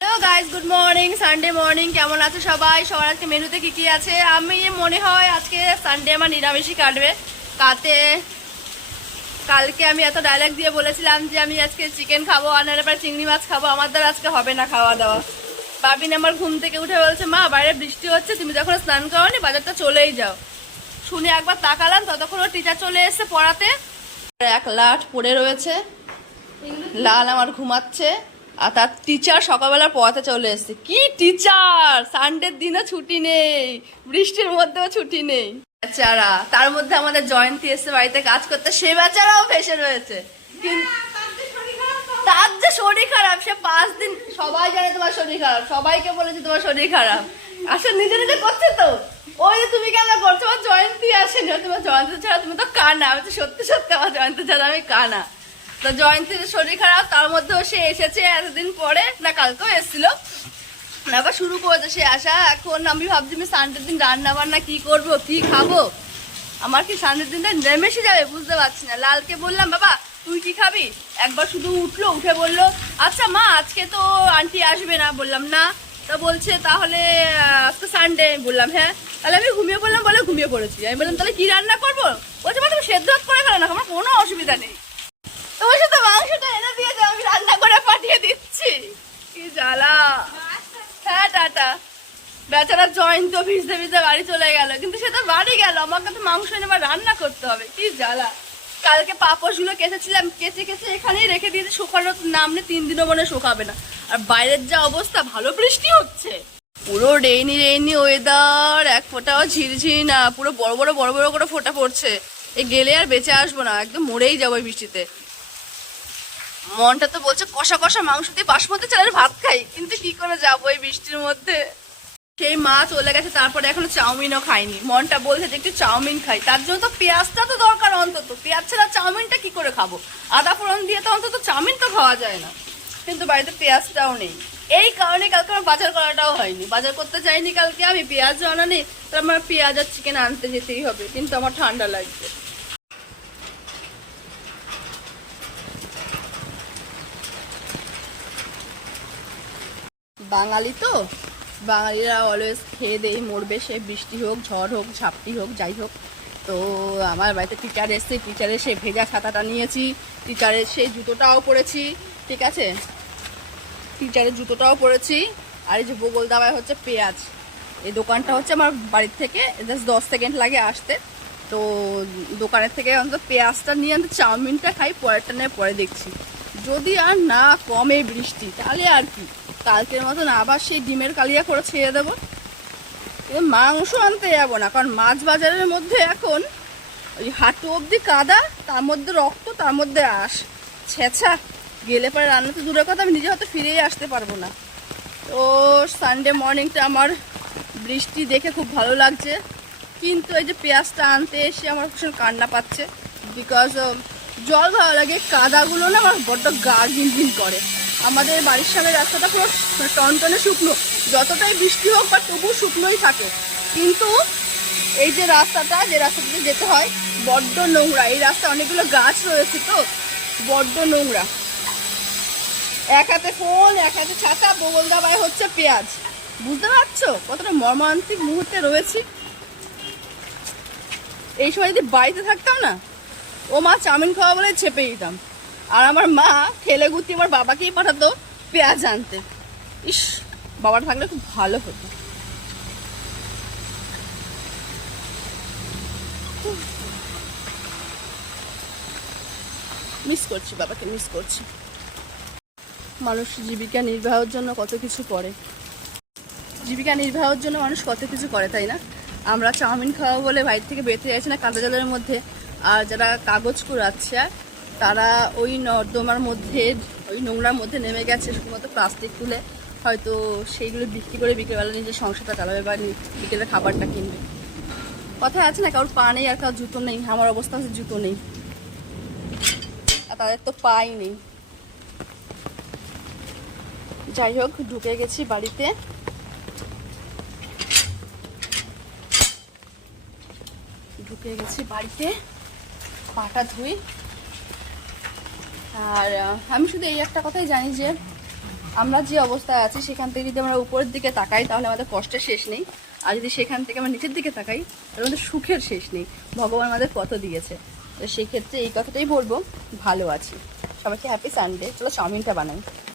Hello guys good morning Sunday morning কেমন আছো সবাই? সবার আজকে মেনুতে কি কি আছে? আমি মনে হয় আজকে সানডে আমার নিরামিষই কাটবে। কাতে, কালকে আমি এত ডায়লগ দিয়ে বলেছিলাম যে আমি আজকে চিকেন খাব আর এবার চিংড়ি মাছ খাব। আমার দ্বারা আজকে হবে না খাওয়া দাওয়া বাবিন আমার ঘুম থেকে উঠে বলছে, মা, বাইরে বৃষ্টি হচ্ছে, তুমি যখন স্নান করনি, বাজারটা চলেই যাও। শুনে একবার তাকালাম, ততক্ষণ টিচার চলে এসেছে পড়াতে। এক লাট পড়ে রয়েছে। লাল আমার ঘুমাচ্ছে। আর তার টিচার সকালবেলা পড়াতে চলে এসেছে। কি টিচার সানডের দিনও ছুটি নেই। বৃষ্টির মধ্যেও ছুটি নেই। বেচারা, তার মধ্যে আমাদের জয়ন্তী এসে বাড়িতে কাজ করতে। সে বেচারাও ফেসে রয়েছে। তার যে শরীর খারাপ, সে পাঁচ দিন, সবাই জানে তোমার শরীর খারাপ। সবাইকে বলেছে তোমার শরীর খারাপ। আসলে নিজে নিজে করছে তো। ওই যে তুমি কেন করছ? আমার জয়ন্তী আসেনি। তোমার জয়ন্তী ছাড়া তুমি তো কানা। আমি তো সত্যি সত্যি আমার জয়ন্তী ছাড়া আমি কানা। তো জয়ন্তীর শরীর খারাপ, তার মধ্যেও সে এসেছে এতদিন পরে। না, কালকেও এসেছিল। আবার শুরু করেছে সে আসা এখন আমি ভাবছি আমি সানডের দিন রান্না বান্না কি করব, কি খাব? আমার কি সানডের দিনটা নেমেসে যাবে বুঝতে পারছি না। লালকে বললাম, বাবা, তুই কি খাবি? একবার শুধু উঠল, উঠে বলল আচ্ছা মা, আজকে তো আন্টি আসবে না। বললাম, না। তো বলছে, তাহলে আজকে সানডে। বললাম হ্যাঁ। তাহলে আমি ঘুমিয়ে পড়লাম বলে ঘুমিয়ে পড়েছি। আমি বললাম, তাহলে কি রান্না করব? বলছে মা তুমি সেদ্ধ করে খেলো না, আমার কোনো অসুবিধা নেই। তোমার সাথে মাংসটা এনে দিয়েছে আমি রান্না করে পাঠিয়ে দিচ্ছি। কি জ্বালা। হ্যাঁ টাটা। বেচারা জয়েন্ট তো ভিজতে ভিজতে বাড়ি চলে গেল, কিন্তু সে তো বাড়ি গেল। আমাকে তো মাংস এনে আবার রান্না করতে হবে। কি জ্বালা। কালকে পাপোশগুলো কেচেছিলাম, কেচে কেচে এখানেই রেখে দিয়েছি, শুকানোর নামনে তিন দিনও মনে শুকাবে না। আর বাইরের যা অবস্থা, ভালো বৃষ্টি হচ্ছে। পুরো রেইনি রেইনি ওয়েদার এক ফোঁটাও ঝিরঝিরি না, পুরো বড় বড় বড় বড় করে ফোঁটা পড়ছে। এই গেলে আর বেঁচে আসব না, একদম মরেই যাব বৃষ্টিতে। মনটা তো বলছে কষা কষা মাংস দিয়ে বাসমতি চালের ভাত খাই, কিন্তু কি করে যাব এই বৃষ্টির মধ্যে? সেই মা চলে গেছে, তারপরে এখনও চাউমিনও খাইনি। মনটা বলছে যে একটু চাউমিন খাই। তার জন্য তো পেঁয়াজটা তো দরকার অন্তত। পেঁয়াজ ছাড়া চাউমিনটা কি করে খাব? আদা ফোড়ন দিয়ে তো অন্তত চাউমিন তো খাওয়া যায় না। কিন্তু বাড়িতে পেঁয়াজটাও নেই। এই কারণে কালকে আমার বাজার করাটাও হয়নি। বাজার করতে যাইনি কালকে আমি, পেঁয়াজও আনা নেই। তো আমার পেঁয়াজ আর চিকেন আনতে যেতেই হবে, কিন্তু আমার ঠান্ডা লাগবে। বাঙালি তো? বাঙালিরা অলওয়েজ খেয়ে দেই মরবে, সে বৃষ্টি হোক, ঝড় হোক, ঝাপটি হোক, যাই হোক। তো আমার বাড়িতে টিচার এসছে টিচার এসে ভেজা ছাতাটা নিয়েছি টিচারের সেই জুতোটাও পরেছি, ঠিক আছে? টিচারের জুতোটাও পরেছি, আর এই যে বগল দাবায় হচ্ছে পেঁয়াজ। এই দোকানটা হচ্ছে আমার বাড়ির থেকে জাস্ট দশ সেকেন্ড লাগে আসতে। তো দোকানের থেকে অন্তত পেঁয়াজটা নিয়ে, অন্তত চাউমিনটা খাই, পরেরটা নিয়ে পরে দেখছি। যদি আর না কমে বৃষ্টি, তাহলে আর কি? কালকের মতন আবার সেই ডিমের কালিয়া করে ছেড়ে দেবো। মাংস আনতে যাব না, কারণ মাছ বাজারের মধ্যে এখন ওই হাঁটু অবধি কাদা, তার মধ্যে রক্ত, তার মধ্যে আস ছেঁচা, গেলে পরে রান্না তো দূরের কথা, আমি নিজে হয়তো ফিরেই আসতে পারব না। তো সানডে মর্নিংটা আমার বৃষ্টি দেখে খুব ভালো লাগছে। কিন্তু এই যে পেঁয়াজটা আনতে এসে আমার ভীষণ কান্না পাচ্ছে। বিকজ জল ভালো লাগে, কাদাগুলো না আমার বড্ড গা গিনগিন করে। আমাদের বাড়ির সামনে রাস্তাটা পুরো টনটনে শুকনো। যতটাই বৃষ্টি হোক বা তবু শুকনোই থাকে কিন্তু এই যে রাস্তাটা, যে রাস্তাটাতে যেতে হয়, বড্ড নোংরা। এই রাস্তা অনেকগুলো গাছ রয়েছে তো, বড্ড নোংরা। এক হাতে ফোন, এক হাতে ছাতা, বগল দাবায় হচ্ছে পেঁয়াজ। বুঝতে পারছ? কতটা মর্মান্তিক মুহূর্তে রয়েছি। এই সময় যদি বাড়িতে থাকতাম না ও মা চাউমিন খাওয়া বলে চেপে দিতাম। আর আমার মা ঠেলে গুতি আমার বাবাকেই পাঠাতো পেঁয়াজ আনতে। ইস, বাবার থাকলে খুব ভালো হতো। মিস করছি, বাবাকে মিস করছি। মানুষ জীবিকা নির্বাহের জন্য কত কিছু করে। জীবিকা নির্বাহের জন্য মানুষ কত কিছু করে, তাই না? আমরা চাউমিন খাওয়া বলে বাইরে থেকে বেরোতে যাচ্ছি না কাদা জলের মধ্যে। আর যারা কাগজ কুড়াচ্ছে তারা ওই নর্দমার মধ্যে, ওই নোংরার মধ্যে নেমে গেছে শুধুমাত্র প্লাস্টিক তুলে। হয়তো সেইগুলো বিক্রি করে বিকেলবেলা নিজের সংসারটা চালাবে বা বিকেলে খাবারটা কিনবে। কথায় আছে না, কারোর পা নেই আর কারোর জুতো নেই। আমার অবস্থা হচ্ছে জুতো নেই। আর তাদের তো পাই নেই। যাই হোক, ঢুকে গেছি বাড়িতে। ঢুকে গেছি বাড়িতে। পাটা ধুই। আর আমি শুধু এই একটা কথাই জানি যে, আমরা যে অবস্থায় আছি, সেখান থেকে যদি আমরা উপরের দিকে তাকাই, তাহলে আমাদের কষ্টের শেষ নেই। আর যদি সেখান থেকে আমরা নিচের দিকে তাকাই, তাহলে আমাদের সুখের শেষ নেই। ভগবান আমাদের কত দিয়েছে। তো সেক্ষেত্রে এই কথাটাই বলব, ভালো আছি। সবাইকে হ্যাপি সানডে চলো চাউমিনটা বানাই।